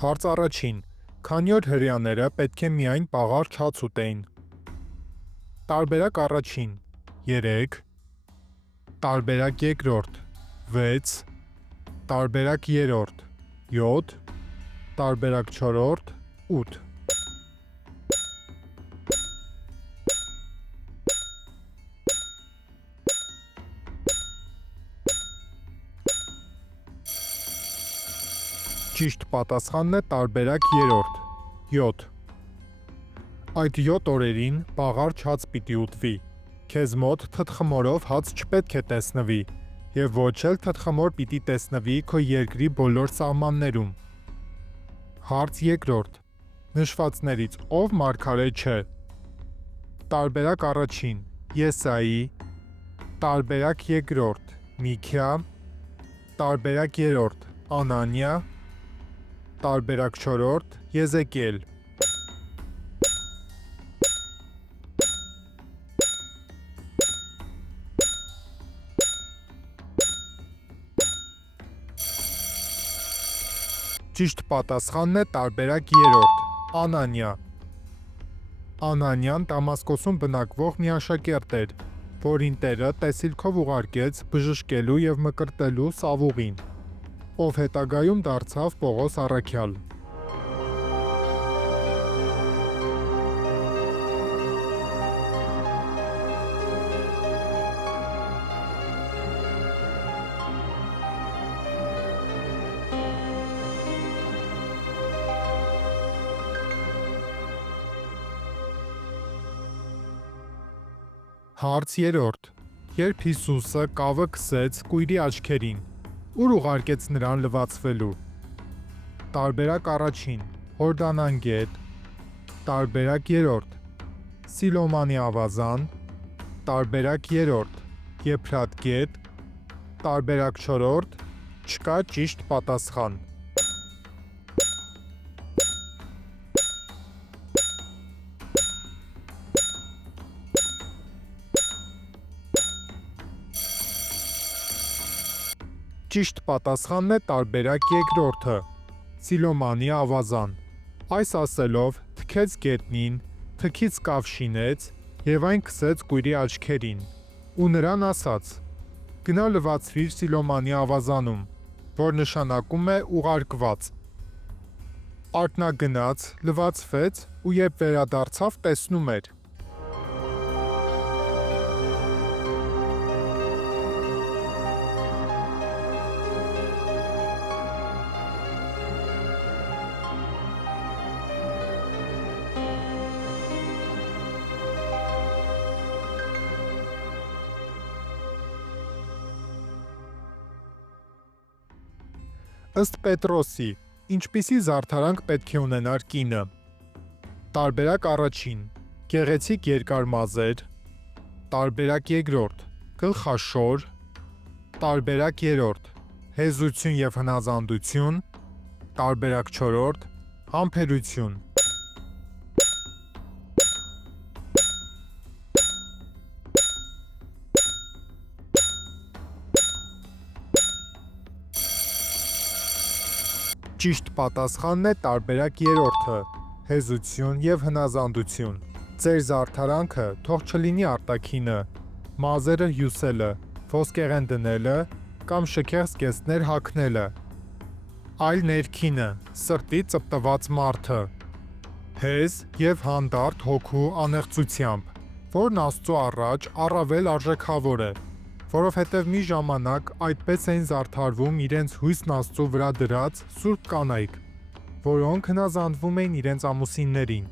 Հարց առաջին. քանի օր հրեաները պետք է միայն պաղար չաց ուտեին։ Տարբերակ առաջին՝ 3, տարբերակ երկրորդ՝ 6, տարբերակ երրորդ՝ 7, տարբերակ չորրորդ՝ 8։ Ճիշտ պատասխանն է տարբերակ երրորդ՝ 7։ Այդ 7 օրերին պաղար չաց պիտի ուտվի։ Քեզ մոտ թթխմորով հաց չպետք է տեսնվի, և ոչ էլ թթխմոր պիտի տեսնվի քո երկրի բոլոր սահմաններում։ Հարց երկրորդ. նշվածներից ով մարգարե չէ։ Տարբերակ առաջին՝ Եսայի, տարբերակ երկրորդ՝ Միքիա, տարբերակ երրորդ՝ Անանիա, տարբերակ չորրորդ՝ Եզեկիել։ Ճիշտ պատասխանն է տարբերակ երրորդ՝ Անանիա։ Անանիան Դամասկոսում բնակվող մի աշակերտ էր, որին Տերը տեսիլքով ուղարկեց բժշկելու և մկրտելու Սավուղին, ով հետագայում դարձավ Պողոս առաքյալ։ Հարց երրորդ. երբ Հիսուսը կավը քսեց կույրի աչքերին, ուր ուղարկեց նրան լվացվելու։ Տարբերակ առաջին՝ Հորդանան գետ, տարբերակ երրորդ՝ Սիլոմանի ավազան, տարբերակ երրորդ՝ Եփրատ գետ, տարբերակ չորրորդ՝ չկա ճիշտ պատասխան։ Ճիշտ պատասխանն է տարբերակ երկրորդը՝ Սիլոմանի ավազան։ Այս ասելով թքեց գետնին, թքից կավ շինեց և այն քսեց կույրի աչքերին, ու նրան ասաց. գնա լվացվիր Սիլոմանի ավազանում, որ նշանակում է ուղարկված։ Արթնագնաց, լվացվեց ու երբ վերադարձավ, տեսնում էր։ Ըստ Պետրոսի, ինչպիսի զարդարանք պետք է ունենար կինը։ Տարբերակ առաջին՝ գեղեցիկ երկար մազեր, տարբերակ երկրորդ՝ գլխաշոր, տարբերակ երրորդ՝ հեզություն և հնազանդություն, տարբերակ չորրորդ՝ համբերություն։ Ճիշտ պատասխանն է տարբերակ երրորդը՝ հեզություն և հնազանդություն։ Ձեր զարդարանքը թող չլինի արտաքինը, մազերը հյուսելը, ոսկեղեն դնելը կամ շքեղ զգեստներ հագնելը, այլ ներքինը՝ սրտի ծպտված մարդը, հեզ և հանդարտ հոգու անեղծությամբ, որն Աստծո առաջ առավել արժեքավոր է, որովհետև մի ժամանակ այդպես էին զարդարվում իրենց հույսն Աստծո վրա դրած սուրբ կանայք, որոնք հնազանդվում էին իրենց ամուսիններին։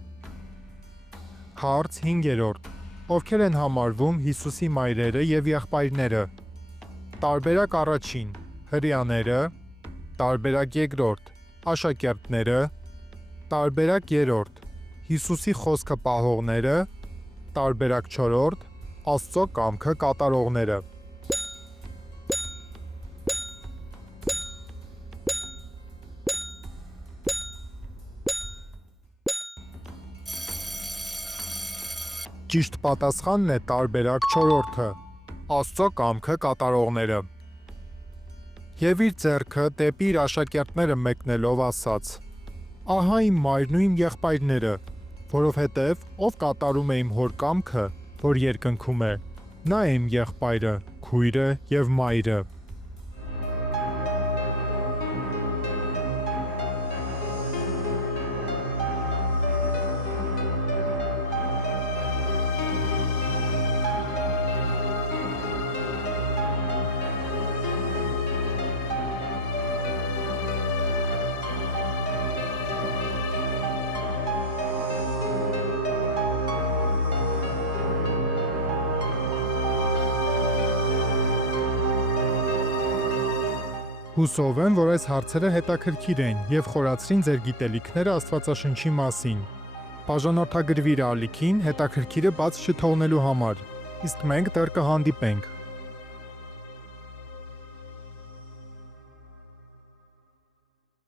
Հարց 5. Ովքեր են համարվում Հիսուսի մայրերը և եղբայրները։ Տարբերակ առաջին՝ հրեաները, տարբերակ երկրորդ՝ աշակերտները, տարբերակ երրորդ՝ Հիսուսի խոսքը պահողները, տարբերակ չորրորդ՝ Աստծո կամքը կատարողները։ Ճիշտ պատասխանն է տարբերակ չորրորդը՝ Աստծո կամքը կատարողները։ Եվ իր ձեռքը դեպի իր աշակերտները մեկնելով ասաց. Ահա իմ մայրն ու իմ եղբայրները, որովհետև ով կատարում է իմ հոր կամքը, որ երկնքում է, նա է իմ եղբայրը, քույրը եւ մայրը։ Հուսով եմ, որ այս հարցերը հետաքրքիր են եւ խորացրին ձեր գիտելիքները Աստվածաշնչի մասին։ Բաժանորդագրվիր ալիքին հետաքրքիրը բաց չթողնելու համար։ Իսկ մենք դեռ կհանդիպենք։